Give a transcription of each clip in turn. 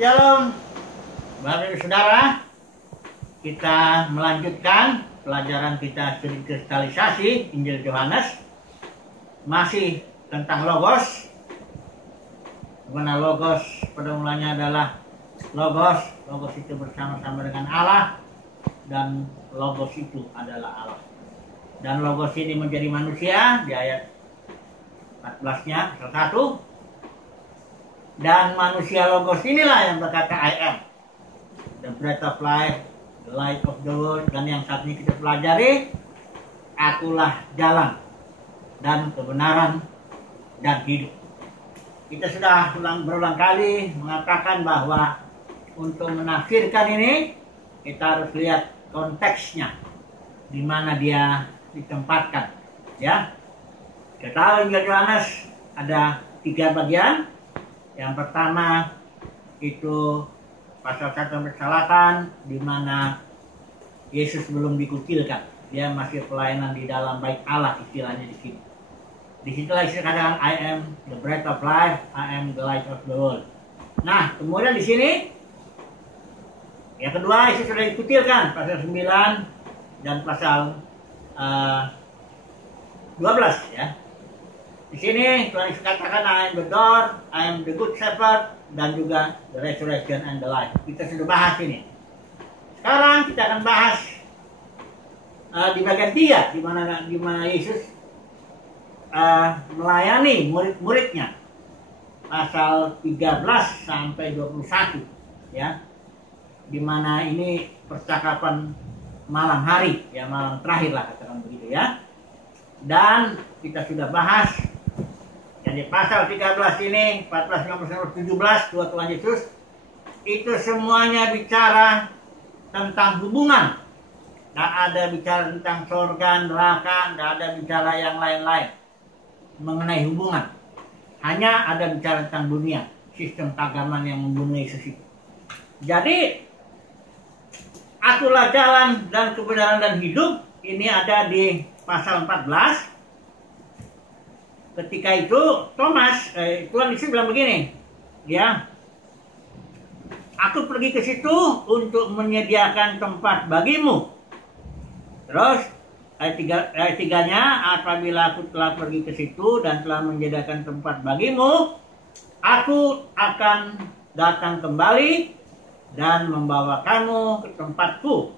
Shalom, Bapak Ibu Saudara. Kita melanjutkan pelajaran kita studi kristalisasi Injil Yohanes. Masih tentang Logos. Karena Logos pada mulanya adalah Logos. Logos itu bersama-sama dengan Allah. Dan Logos itu adalah Allah. Dan Logos ini menjadi manusia di ayat 14-nya, salah satu. Dan manusia Logos inilah yang berkata I am the bread of life, the light of the world. Dan yang saat ini kita pelajari, akulah jalan dan kebenaran dan hidup. Kita sudah berulang kali mengatakan bahwa untuk menafsirkan ini kita harus lihat konteksnya, di mana dia ditempatkan. Ya, kita tahu Injil Yohanes ada 3 bagian. Yang pertama itu pasal 1 sampai 8, di mana Yesus belum dikucilkan, dia masih pelayanan di dalam bait Allah, istilahnya di sini. Disitulah Yesus katakan I am the bread of life, I am the light of the world. Nah, kemudian di sini yang kedua Yesus sudah dikucilkan, pasal 9 dan pasal 12 ya. Di sini Tuhan Yesus katakan I am the door, I am the good shepherd, dan juga the resurrection and the life. Kita sudah bahas ini. Sekarang kita akan bahas di bagian 3, di mana Yesus melayani murid-muridnya. Pasal 13 sampai 21 ya. Di mana ini percakapan malam hari, ya malam terakhir lah katakan begitu ya. Dan kita sudah bahas jadi pasal 13 ini, 14, 15, 17, dua Tuhan Yesus, itu semuanya bicara tentang hubungan. Tidak ada bicara tentang surga, neraka, tidak ada bicara yang lain-lain mengenai hubungan. Hanya ada bicara tentang dunia, sistem keagamaan yang membunuh Yesus itu. Jadi, akulah jalan dan kebenaran dan hidup, ini ada di pasal 14. Ketika itu Thomas, Tuhan Yesus bilang begini, ya, aku pergi ke situ untuk menyediakan tempat bagimu. Terus ayat 3-nya, apabila aku telah pergi ke situ dan telah menyediakan tempat bagimu, aku akan datang kembali dan membawa kamu ke tempatku,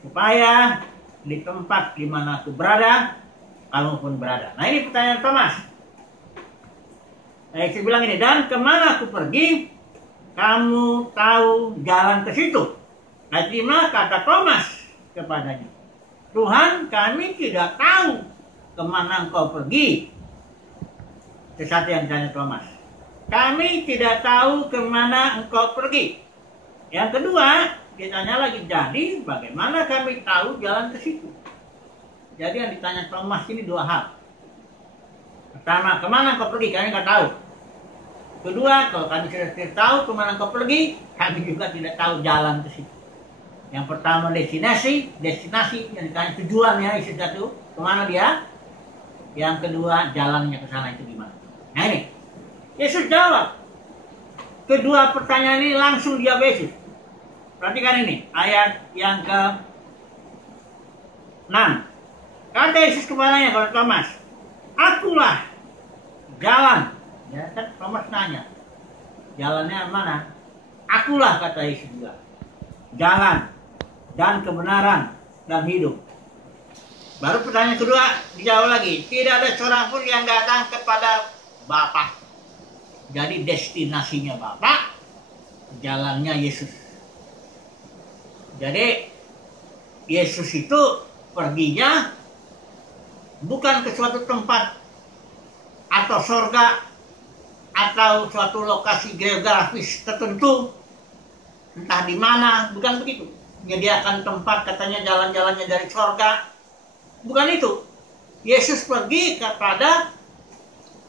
supaya di tempat di mana aku berada, kamu pun berada. Nah, ini pertanyaan Thomas. Saya bilang ini, dan kemana aku pergi, kamu tahu jalan ke situ. Ayat 5 kata Thomas kepadanya, Tuhan, kami tidak tahu kemana engkau pergi. Sesat yang ditanya Thomas, kami tidak tahu kemana engkau pergi. Yang kedua, dia tanya lagi, jadi bagaimana kami tahu jalan ke situ? Jadi yang ditanya Thomas ini 2 hal. Pertama, kemana kau pergi? Kami nggak tahu. Kedua, kalau kami sudah tidak tahu kemana kau pergi, kami juga tidak tahu jalan ke situ. Yang pertama destinasi yang ditanya tujuannya Yesus itu kemana dia. Yang kedua, jalannya ke sana itu gimana. Nah ini, Yesus jawab. Kedua pertanyaan ini langsung dia Yesus. Perhatikan ini, ayat yang ke-6. Kata Yesus kepadanya, kepada Thomas, akulah jalan. Ya kan Thomas nanya, jalannya mana? Akulah, kata Yesus juga, jalan dan kebenaran dan hidup. Baru pertanyaan kedua dijawab lagi, tidak ada seorang pun yang datang kepada Bapa. Jadi destinasinya Bapa, jalannya Yesus. Jadi Yesus itu perginya bukan ke suatu tempat atau surga atau suatu lokasi geografis tertentu, entah di mana, bukan begitu. Menyediakan tempat katanya jalan-jalannya dari surga, bukan itu. Yesus pergi kepada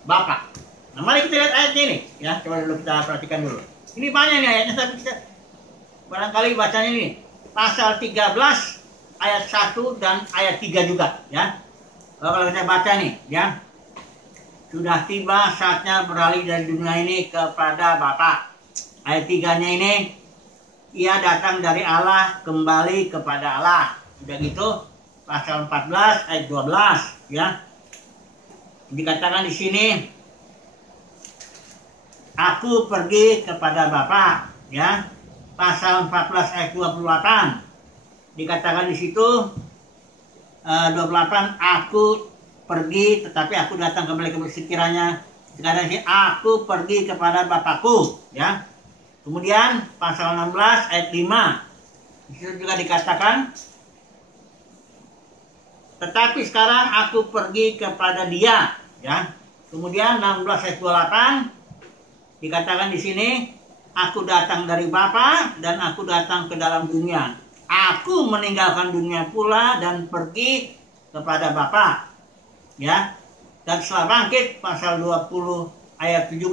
Bapa. Nah, mari kita lihat ayatnya ini, ya. Coba dulu kita perhatikan dulu. Ini banyak nih ayatnya, tapi kita barangkali bacanya ini pasal 13 ayat 1 dan ayat 3 juga, ya. Kalau kita baca nih, ya, sudah tiba saatnya beralih dari dunia ini kepada Bapa. Ayat 3-nya ini, ia datang dari Allah, kembali kepada Allah. Udah gitu, pasal 14 ayat 12 ya. Dikatakan di sini, aku pergi kepada Bapa, ya. Pasal 14 ayat 28. Dikatakan di situ 28, aku pergi tetapi aku datang kembali ke sekiranya. Dikatakan di sini, aku pergi kepada Bapakku, ya. Kemudian pasal 16 ayat 5. Di situ juga dikatakan, tetapi sekarang aku pergi kepada Dia, ya. Kemudian 16 ayat 28 dikatakan di sini, aku datang dari Bapa dan aku datang ke dalam dunia. Aku meninggalkan dunia pula dan pergi kepada Bapa. Ya. Dan setelah bangkit pasal 20 ayat 17.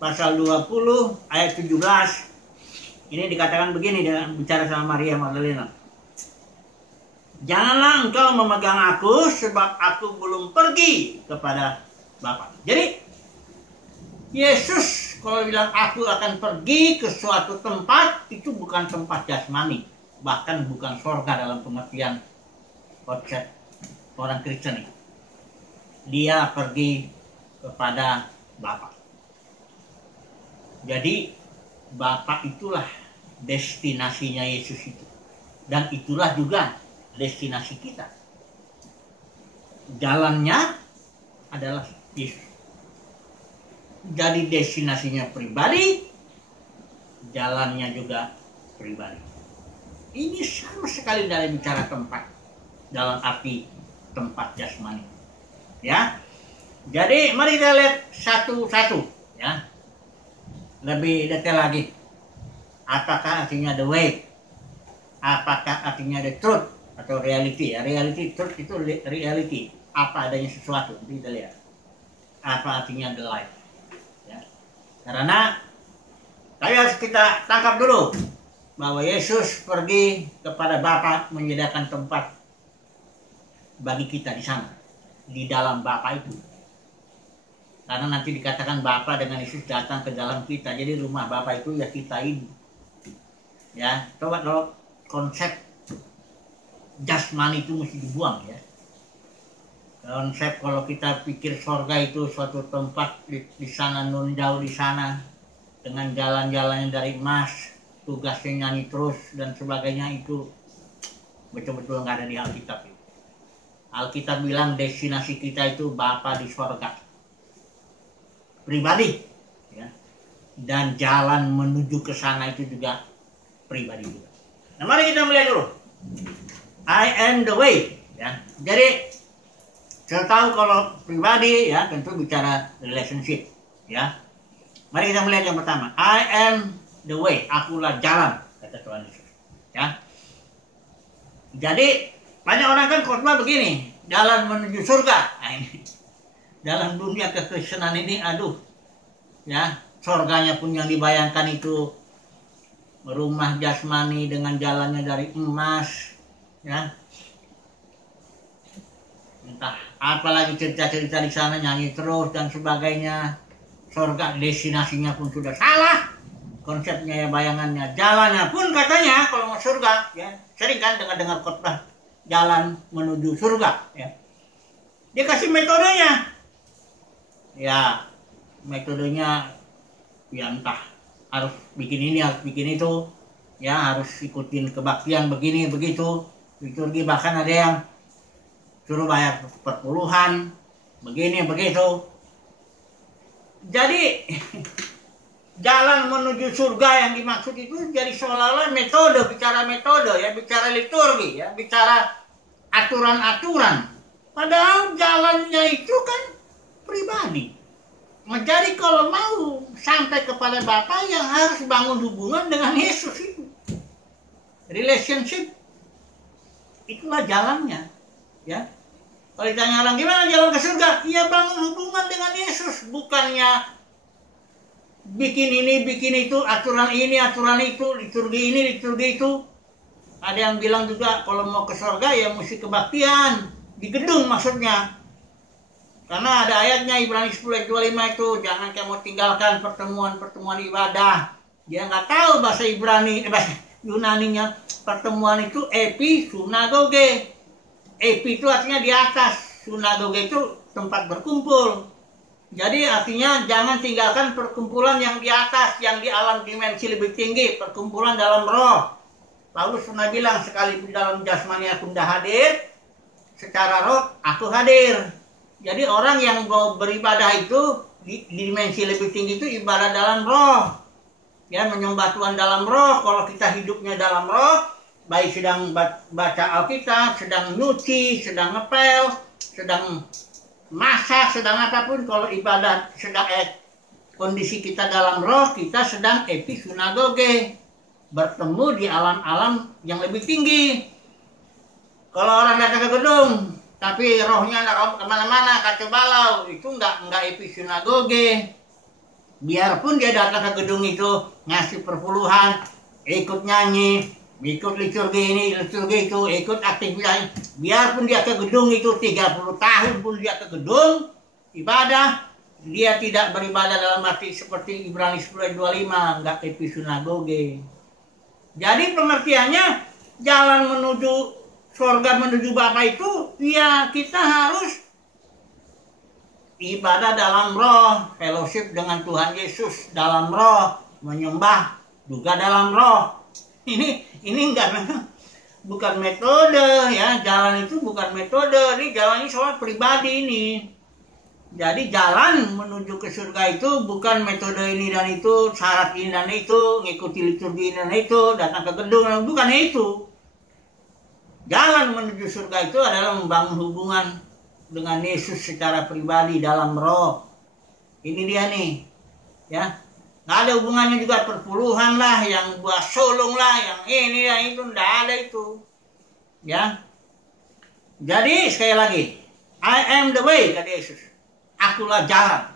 Pasal 20 ayat 17. Ini dikatakan begini, dia bicara sama Maria Magdalena. Janganlah engkau memegang aku sebab aku belum pergi kepada Bapa. Jadi Yesus kalau bilang aku akan pergi ke suatu tempat, itu bukan tempat jasmani, bahkan bukan surga dalam pengertian konsep orang Kristen. Dia pergi kepada Bapa. Jadi Bapa itulah destinasinya Yesus itu, dan itulah juga destinasi kita. Jalannya adalah Yesus. Jadi destinasinya pribadi, jalannya juga pribadi. Ini sama sekali dari bicara tempat, dalam arti tempat jasmani. Ya. Jadi mari kita lihat satu-satu, ya. Lebih detail lagi. Apakah artinya the way? Apakah artinya the truth atau reality? Ya, reality, truth itu reality. Apa adanya sesuatu, kita lihat. Apa artinya the life? Karena tapi harus kita tangkap dulu bahwa Yesus pergi kepada Bapa menyediakan tempat bagi kita di sana, di dalam Bapa itu. Karena nanti dikatakan Bapa dengan Yesus datang ke dalam kita. Jadi rumah Bapa itu ya kita ini. Ya, coba kalau konsep jasmani itu mesti dibuang ya. Konsep kalau kita pikir surga itu suatu tempat di sana, nun jauh di sana, dengan jalan-jalannya dari emas, tugasnya nyanyi terus dan sebagainya, itu betul-betul nggak ada di Alkitab. Alkitab bilang destinasi kita itu Bapa di surga, pribadi, ya. Dan jalan menuju ke sana itu juga pribadi juga. Nah, mari kita melihat dulu. I am the way, ya. Jadi saya tahu kalau pribadi ya tentu bicara relationship, ya. Mari kita melihat yang pertama. I am the way, akulah jalan, kata Tuhan Yesus. Ya. Jadi banyak orang kan khotbah begini, jalan menuju surga. Nah, ini dalam dunia kekristenan ini, aduh, ya, surganya pun yang dibayangkan itu rumah jasmani dengan jalannya dari emas, ya. Entah apalagi cerita-cerita di sana, nyanyi terus dan sebagainya. Surga destinasinya pun sudah salah, konsepnya ya, bayangannya, jalannya pun katanya kalau mau surga, ya sering kan dengar khotbah jalan menuju surga, ya. Dia kasih metodenya, ya metodenya ya entah harus bikin ini, harus bikin itu, ya harus ikutin kebaktian begini begitu, liturgi, bahkan ada yang suruh bayar perpuluhan, begini begitu. Jadi jalan menuju surga yang dimaksud itu jadi seolah-olah metode, bicara metode, ya, bicara liturgi, ya, bicara aturan-aturan. Padahal jalannya itu kan pribadi. Nah, jadi kalau mau sampai kepada Bapa yang harus bangun hubungan dengan Yesus itu. Relationship itulah jalannya, ya. Kalau ditanya orang gimana jalan ke surga, ya bangun hubungan dengan Yesus, bukannya bikin ini, bikin itu, aturan ini, aturan itu, liturgi ini, liturgi itu. Ada yang bilang juga kalau mau ke surga ya mesti kebaktian, di gedung maksudnya. Karena ada ayatnya Ibrani 10:25 itu, jangan kamu tinggalkan pertemuan-pertemuan ibadah. Dia nggak tahu bahasa Ibrani, bahasa Yunaninya pertemuan itu epi sunagoge. Epi itu artinya di atas, sunagoge itu tempat berkumpul. Jadi artinya jangan tinggalkan perkumpulan yang di atas, yang di alam dimensi lebih tinggi, perkumpulan dalam roh. Paulus pernah bilang, sekalipun dalam jasmani aku tidak hadir, secara roh aku hadir. Jadi orang yang mau beribadah itu di dimensi lebih tinggi itu ibadah dalam roh. Ya, menyembah Tuhan dalam roh. Kalau kita hidupnya dalam roh, baik sedang baca Alkitab, sedang nyuci, sedang ngepel, sedang masak, sedang apapun, kalau ibadah sedang kondisi kita dalam roh, kita sedang episunagoge, bertemu di alam-alam yang lebih tinggi. Kalau orang datang ke gedung tapi rohnya nggak kemana-mana, kacau balau, itu nggak episunagoge. Biarpun dia datang ke gedung itu ngasih perpuluhan, ikut nyanyi, ikut liturgi ini, liturgi itu, ikut aktivitas, biarpun dia ke gedung itu 30 tahun pun dia ke gedung ibadah, dia tidak beribadah dalam arti seperti Ibrani 10:25, nggak episunagoge. Jadi pengertiannya, jalan menuju surga, menuju Bapa itu, ya kita harus ibadah dalam roh, fellowship dengan Tuhan Yesus dalam roh, menyembah juga dalam roh. Ini enggak, bukan metode ya, jalan itu bukan metode, ini jalannya soal pribadi ini. Jadi jalan menuju ke surga itu bukan metode ini dan itu, syarat ini dan itu, ngikuti liturgi ini dan itu, datang ke gedung, bukan itu. Jalan menuju surga itu adalah membangun hubungan dengan Yesus secara pribadi dalam roh. Ini dia nih, ya. Nggak ada hubungannya juga perpuluhan lah, yang buah sulung lah, yang ini yang itu, nggak ada itu, ya. Jadi sekali lagi, I am the way, kata Yesus. Akulah jalan.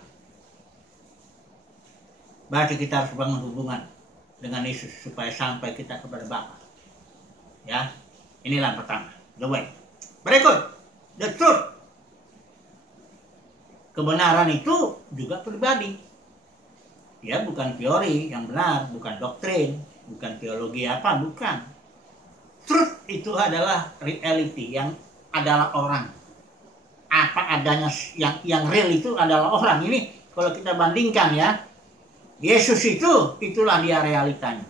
Berarti kita harus bangun hubungan dengan Yesus supaya sampai kita kepada Bapa. Ya, inilah pertama, the way. Berikut, the truth. Kebenaran itu juga pribadi. Ya, bukan teori yang benar, bukan doktrin, bukan teologi apa, bukan. Truth itu adalah reality, yang adalah orang. Apa adanya, yang real itu adalah orang. Ini kalau kita bandingkan ya, Yesus itu, itulah dia realitanya.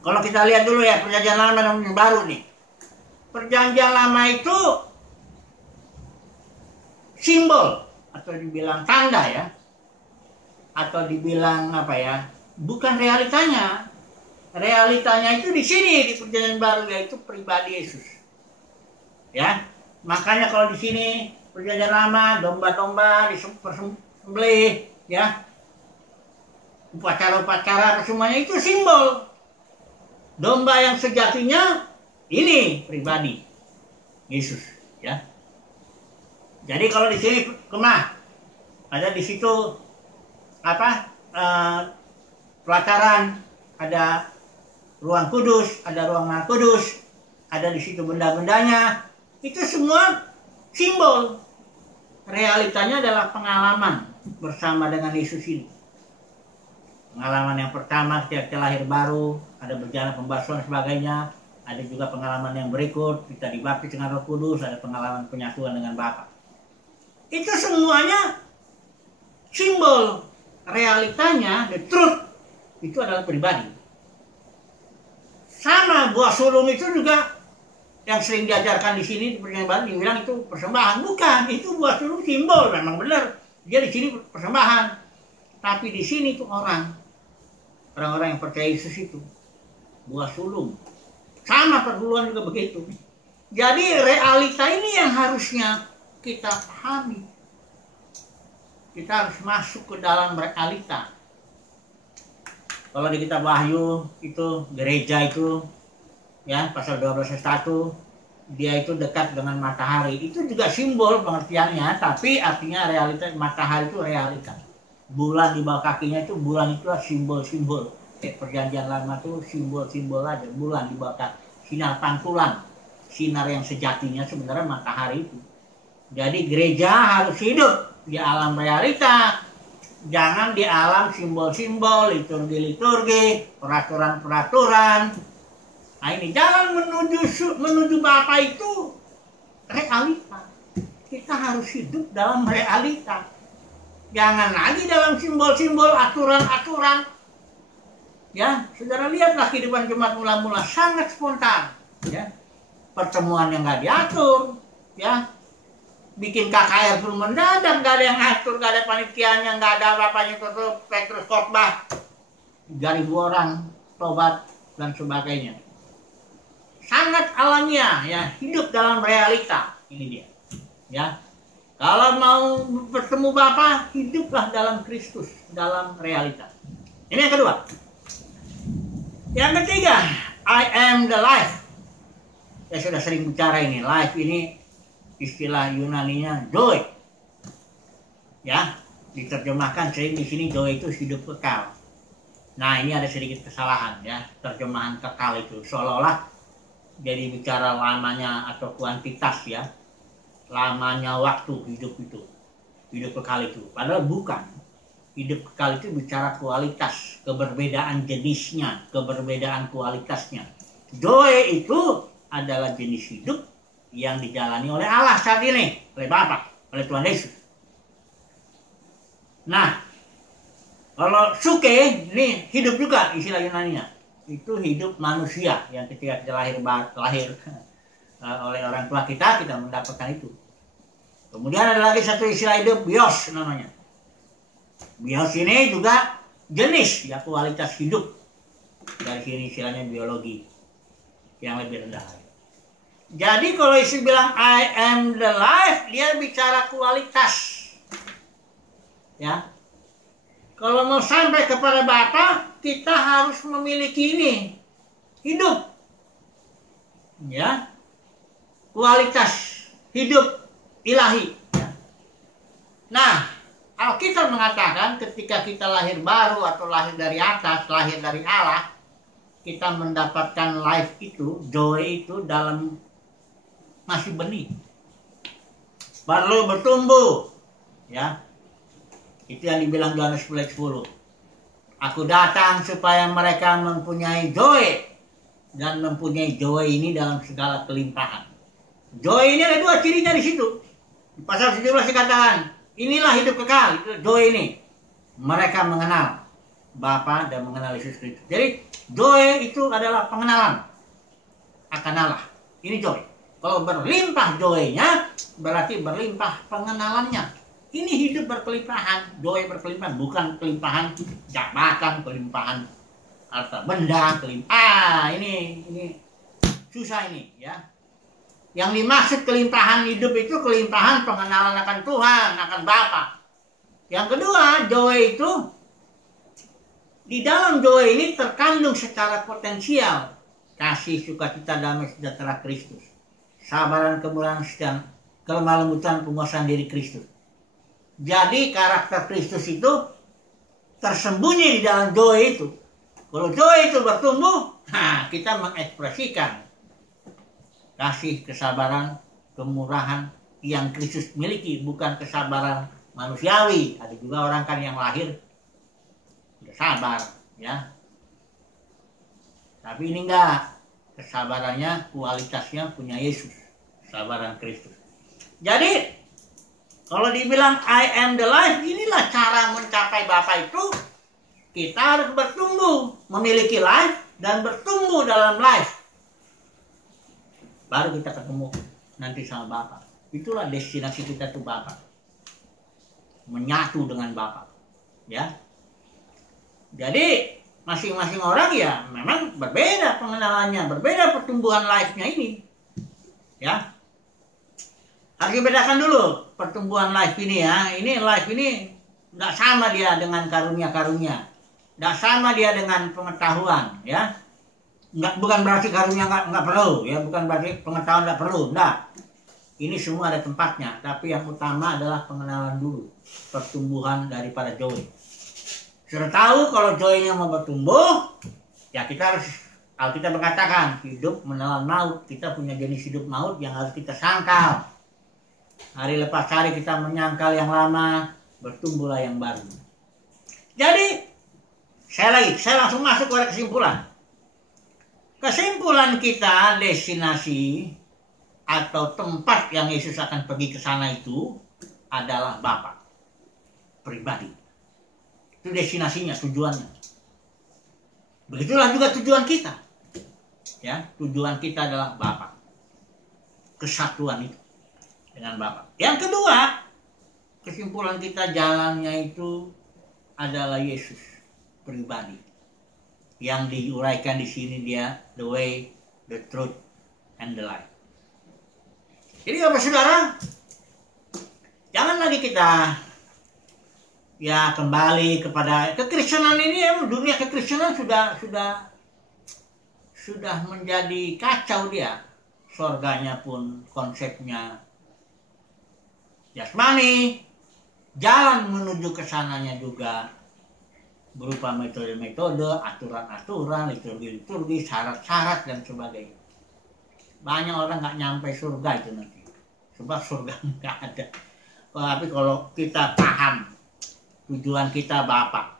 Kalau kita lihat dulu ya, perjanjian lama dan yang baru nih. Perjanjian lama itu simbol, atau dibilang tanda ya, atau dibilang apa ya, bukan realitanya. Realitanya itu di sini, di perjanjian baru, yaitu pribadi Yesus. Ya, makanya kalau di sini perjanjian lama, domba-domba disembelih, ya, upacara-upacara semuanya itu simbol. Domba yang sejatinya ini pribadi Yesus, ya. Jadi kalau di sini kemah, ada di situ apa, pelataran, ada ruang kudus, ada ruang maha kudus, ada di situ benda-bendanya, itu semua simbol. Realitanya adalah pengalaman bersama dengan Yesus ini. Pengalaman yang pertama ketika kita lahir baru, ada berjalan pembasuhan sebagainya, ada juga pengalaman yang berikut, kita dibaptis dengan Roh Kudus, ada pengalaman penyatuan dengan Bapa. Itu semuanya simbol. Realitanya, the truth, itu adalah pribadi. Sama buah sulung itu juga yang sering diajarkan di sini di perjanjian baru, dibilang itu persembahan. Bukan, itu buah sulung simbol, memang benar. Dia di sini persembahan. Tapi di sini itu orang-orang yang percaya Yesus itu buah sulung. Sama perpuluhan juga begitu. Jadi realita ini yang harusnya kita pahami. Kita harus masuk ke dalam realita. Kalau di kitab Wahyu itu, gereja itu, ya, pasal 12 ayat 1, dia itu dekat dengan matahari. Itu juga simbol pengertiannya, tapi artinya realita, matahari itu realita. Bulan di bawah kakinya itu, bulan itulah simbol-simbol. Perjanjian lama itu simbol-simbol aja, bulan di bawah kaki. Sinar pantulan, sinar yang sejatinya sebenarnya matahari itu. Jadi gereja harus hidup di alam realita, jangan di alam simbol-simbol, liturgi-liturgi, peraturan-peraturan. Nah ini jalan menuju Bapa itu realita. Kita harus hidup dalam realita. Jangan lagi dalam simbol-simbol, aturan-aturan. Ya, saudara lihatlah kehidupan jemaat mula-mula sangat spontan. Ya, pertemuan yang nggak diatur. Ya, bikin KKR pun mendadak, nggak ada yang atur, nggak ada panitianya, nggak ada apa-apanya, terus khotbah 3.000 orang tobat dan sebagainya. Sangat alamiah, ya, hidup dalam realita. Ini dia. Ya, kalau mau bertemu Bapa, hiduplah dalam Kristus, dalam realita. Ini yang kedua. Yang ketiga, I am the life. Saya sudah sering bicara ini. Life ini istilah Yunaninya joy. Ya, diterjemahkan sering di sini joy itu hidup kekal. Nah, ini ada sedikit kesalahan ya, terjemahan kekal itu seolah-olah jadi bicara lamanya atau kuantitas ya. Lamanya waktu hidup itu, hidup kekal itu, padahal bukan. Hidup kekal itu bicara kualitas, keberbedaan jenisnya, keberbedaan kualitasnya. Joy itu adalah jenis hidup yang dijalani oleh Allah saat ini, oleh Bapa, oleh Tuhan Yesus. Nah, kalau suke ini hidup juga istilah Yunaninya, itu hidup manusia yang ketika kita lahir oleh orang tua kita mendapatkan itu. Kemudian ada lagi satu istilah hidup, bios namanya. Bios ini juga jenis ya, kualitas hidup. Dari sini istilahnya biologi yang lebih rendah. Jadi kalau isi bilang I am the life, dia bicara kualitas. Ya. Kalau mau sampai kepada Bapa, kita harus memiliki ini, hidup. Ya. Kualitas hidup ilahi. Nah, Alkitab mengatakan ketika kita lahir baru atau lahir dari atas, lahir dari Allah, kita mendapatkan life itu, joy itu dalam masih benih. Perlu bertumbuh. Ya. Itu yang dibilang Yohanes 10. Aku datang supaya mereka mempunyai joy dan mempunyai joy ini dalam segala kelimpahan. Joy ini ada dua cirinya di situ. Di pasal 17 dikatakan, inilah hidup kekal, joy ini. Mereka mengenal Bapa dan mengenal Yesus Kristus. Jadi joy itu adalah pengenalan akan Allah. Ini joy. Kalau berlimpah joynya, berarti berlimpah pengenalannya. Ini hidup berkelimpahan, joy berkelimpahan, bukan kelimpahan jabatan, kelimpahan harta benda, ini susah ini ya. Yang dimaksud kelimpahan hidup itu kelimpahan pengenalan akan Tuhan, akan Bapa. Yang kedua, joy itu di dalam joy ini terkandung secara potensial kasih, sukacita, damai, sejahtera Kristus, sabaran, kemurahan, dan kelemah lembutan, penguasaan diri Kristus. Jadi karakter Kristus itu tersembunyi di dalam joy itu. Kalau joy itu bertumbuh, nah kita mengekspresikan kasih, kesabaran, kemurahan yang Kristus miliki, bukan kesabaran manusiawi. Ada juga orang kan yang lahir udah sabar, ya. Tapi ini enggak, kesabarannya, kualitasnya punya Yesus, kesabaran Kristus. Jadi kalau dibilang I am the life, inilah cara mencapai Bapa itu. Kita harus bertumbuh, memiliki life dan bertumbuh dalam life. Baru kita ketemu nanti sama Bapa. Itulah destinasi kita tuh Bapa. Menyatu dengan Bapa. Ya. Jadi masing-masing orang ya memang berbeda pengenalannya, berbeda pertumbuhan life-nya ini. Ya. Harus dibedakan dulu pertumbuhan life ini ya. Ini life ini nggak sama dia dengan karunia-karunia. Nggak sama dia dengan pengetahuan ya. Bukan berarti karunia nggak perlu ya, bukan berarti pengetahuan nggak perlu, enggak. Ini semua ada tempatnya, tapi yang utama adalah pengenalan dulu, pertumbuhan daripada joy. Sudah tahu kalau joynya mau bertumbuh, ya kita harus, Alkitab berkatakan hidup menelan maut. Kita punya jenis hidup maut yang harus kita sangkal. Hari lepas hari kita menyangkal yang lama, bertumbuhlah yang baru. Jadi, saya langsung masuk pada kesimpulan. Kesimpulan kita, destinasi atau tempat yang Yesus akan pergi ke sana itu adalah Bapa pribadi. Itu destinasinya, tujuannya. Begitulah juga tujuan kita. Ya, tujuan kita adalah Bapa. Kesatuan itu dengan Bapa. Yang kedua, kesimpulan kita jalannya itu adalah Yesus pribadi. Yang diuraikan di sini dia the way, the truth, and the life. Jadi Bapak Saudara, jangan lagi kita kembali kepada kekristenan ini. Dunia kekristenan sudah menjadi kacau dia. Surganya pun konsepnya jasmani, jalan menuju ke sananya juga berupa metode-metode, aturan-aturan, liturgi-liturgi, syarat-syarat dan sebagainya. Banyak orang nggak nyampe surga itu nanti, sebab surga nggak ada. Tapi kalau kita paham tujuan kita Bapa,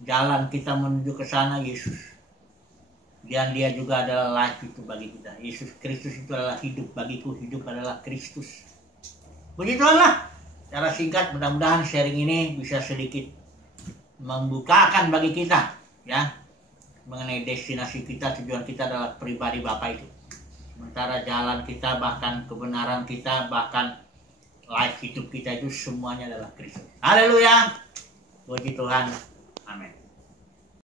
jalan kita menuju ke sana Yesus, dan dia juga adalah life itu bagi kita. Yesus Kristus itu adalah hidup bagiku, hidup adalah Kristus. Begitulah cara singkat, mudah-mudahan sharing ini bisa sedikit membukakan bagi kita ya mengenai destinasi kita, tujuan kita adalah pribadi Bapa itu. Sementara jalan kita, bahkan kebenaran kita, bahkan life hidup kita itu semuanya adalah Kristus. Haleluya. Puji Tuhan.